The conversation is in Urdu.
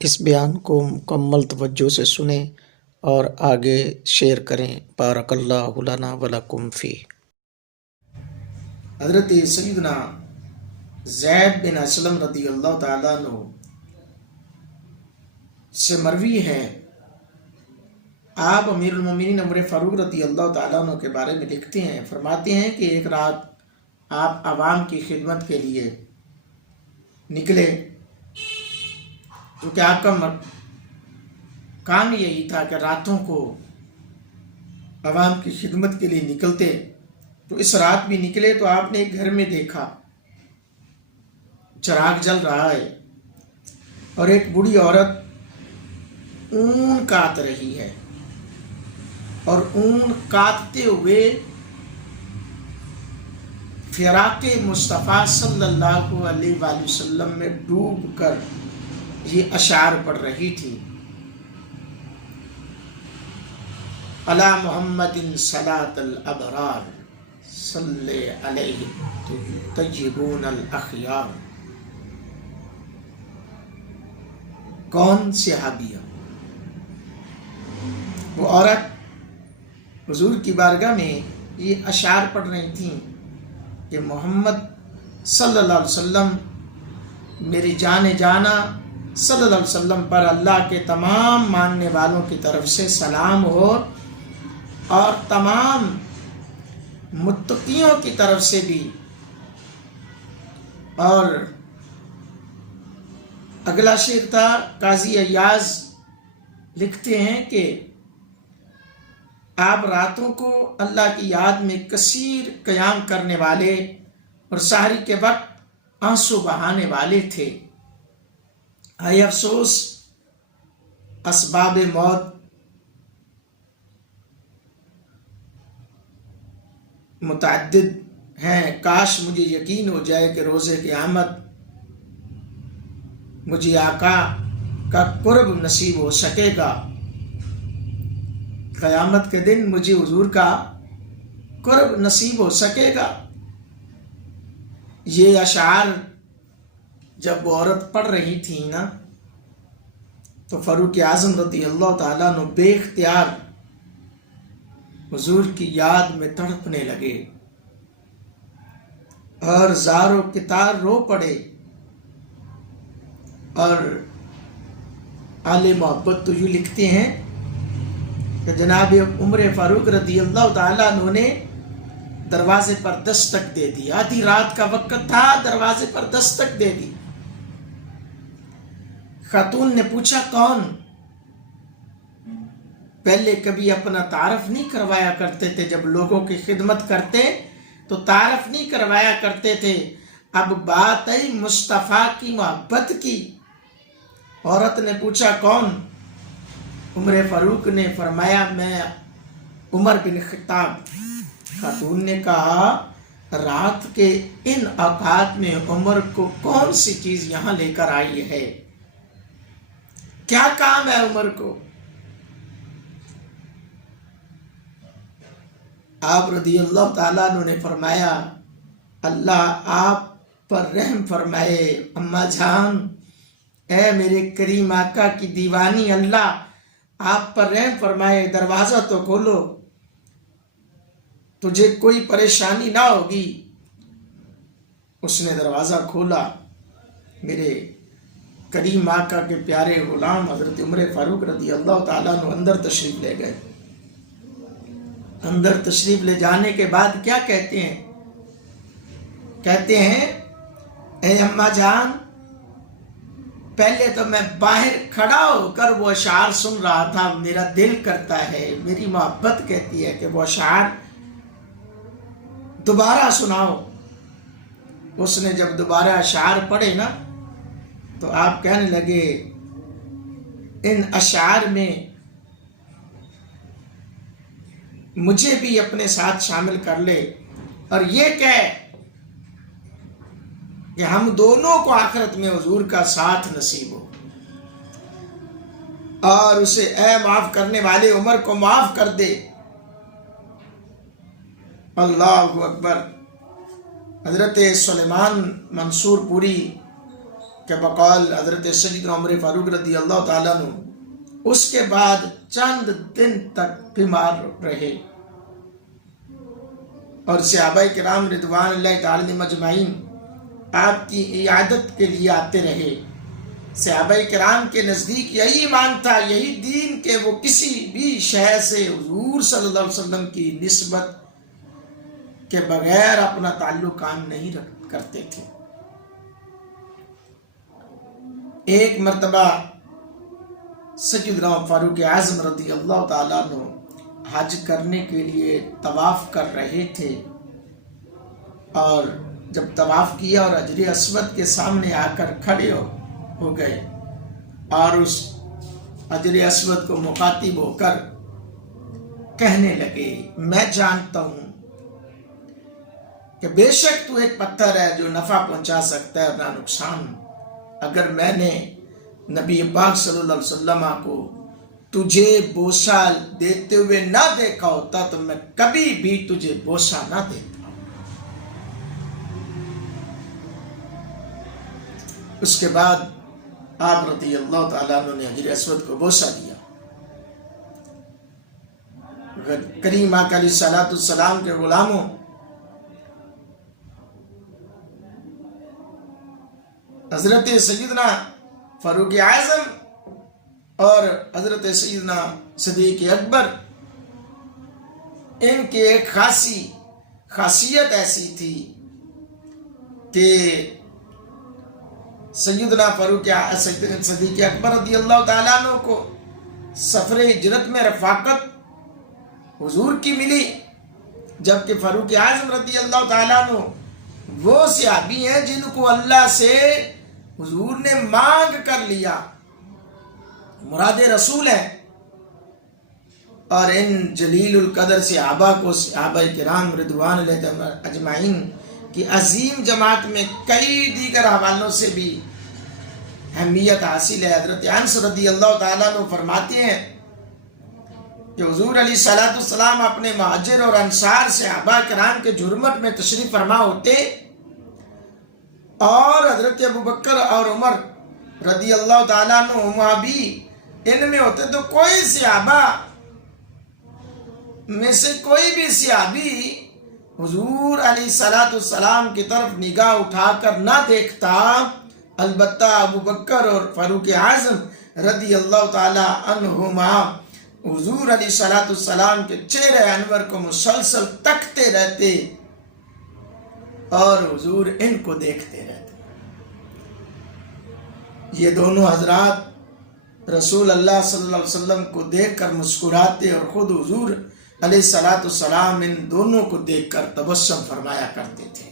اس بیان کو مکمل توجہ سے سنیں اور آگے شیئر کریں۔ بارک اللہ لنا ولکم فی۔ حضرت سیدنا زید بن اسلم رضی اللہ تعالیٰ عنہ سے مروی ہے، آپ امیر المومنین عمر فاروق رضی اللہ تعالیٰ عنہ کے بارے میں لکھتے ہیں، فرماتے ہیں کہ ایک رات آپ عوام کی خدمت کے لیے نکلے، کیونکہ آپ کا کام یہی تھا کہ راتوں کو عوام کی خدمت کے لیے نکلتے۔ تو اس رات بھی نکلے تو آپ نے ایک گھر میں دیکھا چراغ جل رہا ہے اور ایک بوڑھی عورت اون کاٹ رہی ہے، اور اون کاٹتے ہوئے فراق مصطفیٰ صلی اللہ علیہ وآلہ وسلم میں ڈوب کر یہ اشعار پڑھ رہی تھی، علی محمد صلاۃ الابرار صلی علیہ طیبون الاخیار۔ کون؟ صحابیہ۔ وہ عورت حضور کی بارگاہ میں یہ اشعار پڑھ رہی تھیں کہ محمد صلی اللہ علیہ وسلم، میری جان جانا صلی اللہ علیہ وسلم پر اللہ کے تمام ماننے والوں کی طرف سے سلام ہو، اور تمام متقیوں کی طرف سے بھی۔ اور اگلا شعر تھا، قاضی ایاز لکھتے ہیں کہ آپ راتوں کو اللہ کی یاد میں کثیر قیام کرنے والے اور سحری کے وقت آنسو بہانے والے تھے۔ اے افسوس، اسباب موت متعدد ہیں، کاش مجھے یقین ہو جائے کہ روز قیامت مجھے آقا کا قرب نصیب ہو سکے گا، قیامت کے دن مجھے حضور کا قرب نصیب ہو سکے گا۔ یہ اشعار جب وہ عورت پڑھ رہی تھی نا، تو فاروق اعظم رضی اللہ تعالیٰ عنہ بے اختیار حضور کی یاد میں تڑپنے لگے اور زار و کتار رو پڑے، اور آل محبت تو یوں لکھتے ہیں کہ جناب عمر فاروق رضی اللہ تعالیٰ عنہ نے دروازے پر دستک دے دی، آدھی رات کا وقت تھا، دروازے پر دستک دے دی۔ خاتون نے پوچھا کون؟ پہلے کبھی اپنا تعارف نہیں کروایا کرتے تھے، جب لوگوں کی خدمت کرتے تو تعارف نہیں کروایا کرتے تھے، اب بات ہے مصطفیٰ کی محبت کی۔ عورت نے پوچھا کون؟ عمر فاروق نے فرمایا میں عمر بن خطاب۔ خاتون نے کہا رات کے ان اوقات میں عمر کو کون سی چیز یہاں لے کر آئی ہے؟ کیا کام ہے عمر کو؟ آپ رضی اللہ تعالیٰ عنہ نے فرمایا اللہ آپ پر رحم فرمائے، اماں جان، اے میرے کریم آقا کی دیوانی، اللہ آپ پر رحم فرمائے، دروازہ تو کھولو، تجھے کوئی پریشانی نہ ہوگی۔ اس نے دروازہ کھولا، میرے کریم آقا کے پیارے غلام حضرت عمر فاروق رضی اللہ تعالیٰ عنہ اندر تشریف لے گئے۔ اندر تشریف لے جانے کے بعد کیا کہتے ہیں؟ کہتے ہیں اے اماں جان، پہلے تو میں باہر کھڑا ہو کر وہ اشعار سن رہا تھا، میرا دل کرتا ہے، میری محبت کہتی ہے کہ وہ اشعار دوبارہ سناؤ۔ اس نے جب دوبارہ اشعار پڑھے نا، تو آپ کہنے لگے ان اشعار میں مجھے بھی اپنے ساتھ شامل کر لے، اور یہ کہے کہ ہم دونوں کو آخرت میں حضور کا ساتھ نصیب ہو، اور اسے اے معاف کرنے والے عمر کو معاف کر دے۔ اللہ اکبر۔ حضرت سلیمان منصور پوری کہ بقول حضرت سیدنا عمر فاروق رضی اللہ تعالیٰ عنہ اس کے بعد چند دن تک بیمار رہے اور صحابہ کرام رضوان اللہ تعالی علیہم اجمعین آپ کی عیادت کے لیے آتے رہے۔ صحابہ کرام کے نزدیک یہی ایمان تھا، یہی دین کہ وہ کسی بھی شے سے حضور صلی اللہ علیہ وسلم کی نسبت کے بغیر اپنا تعلق قائم نہیں کرتے تھے۔ ایک مرتبہ سیدنا فاروق اعظم رضی اللہ تعالیٰ عنہ حج کرنے کے لیے طواف کر رہے تھے، اور جب طواف کیا اور حجر اسود کے سامنے آ کر کھڑے ہو گئے اور اس حجر اسود کو مخاطب ہو کر کہنے لگے، میں جانتا ہوں کہ بے شک تو ایک پتھر ہے جو نفع پہنچا سکتا ہے نہ نقصان۔ اگر میں نے نبی پاک صلی اللہ علیہ وسلم کو تجھے بوسہ دیتے ہوئے نہ دیکھا ہوتا تو میں کبھی بھی تجھے بوسہ نہ دیتا۔ اس کے بعد آپ رضی اللہ تعالیٰ عنہ نے حجر اسود کو بوسہ دیا۔ کریم آقا علیہ الصلوۃ والسلام کے غلاموں، حضرت سیدنا فاروق اعظم اور حضرت سیدنا صدیق اکبر، ان کی ایک خاصیت ایسی تھی کہ سیدنا صدیق اکبر رضی اللہ تعالیٰ عنہ کو سفر ہجرت میں رفاقت حضور کی ملی، جبکہ فاروق اعظم رضی اللہ تعالیٰ عنہ وہ صحابی ہیں جن کو اللہ سے حضور نے مانگ کر لیا، مراد رسول ہے۔ اور ان جلیل القدر صحابہ کو صحابہ کرام رضوان علیہم اجمعین کی عظیم جماعت میں کئی دیگر حوالوں سے بھی اہمیت حاصل ہے۔ حضرت انس رضی اللہ تعالیٰ عنہ فرماتے ہیں کہ حضور علیہ الصلوۃ والسلام اپنے مہاجر اور انصار صحابہ کرام کے جرمٹ میں تشریف فرما ہوتے اور حضرت ابوبکر اور عمر رضی اللہ تعالیٰ عنہ بھی ان میں ہوتے تو کوئی صحابہ میں سے کوئی بھی صحابی حضور علیہ الصلوۃ والسلام کی طرف نگاہ اٹھا کر نہ دیکھتا، البتہ ابوبکر اور فاروق اعظم رضی اللہ تعالیٰ عنہما حضور علیہ الصلوۃ والسلام کے چہرے انور کو مسلسل تکتے رہتے اور حضور ان کو دیکھتے رہتے۔ یہ دونوں حضرات رسول اللہ صلی اللہ علیہ وسلم کو دیکھ کر مسکراتے اور خود حضور علیہ الصلوۃ والسلام ان دونوں کو دیکھ کر تبسم فرمایا کرتے تھے۔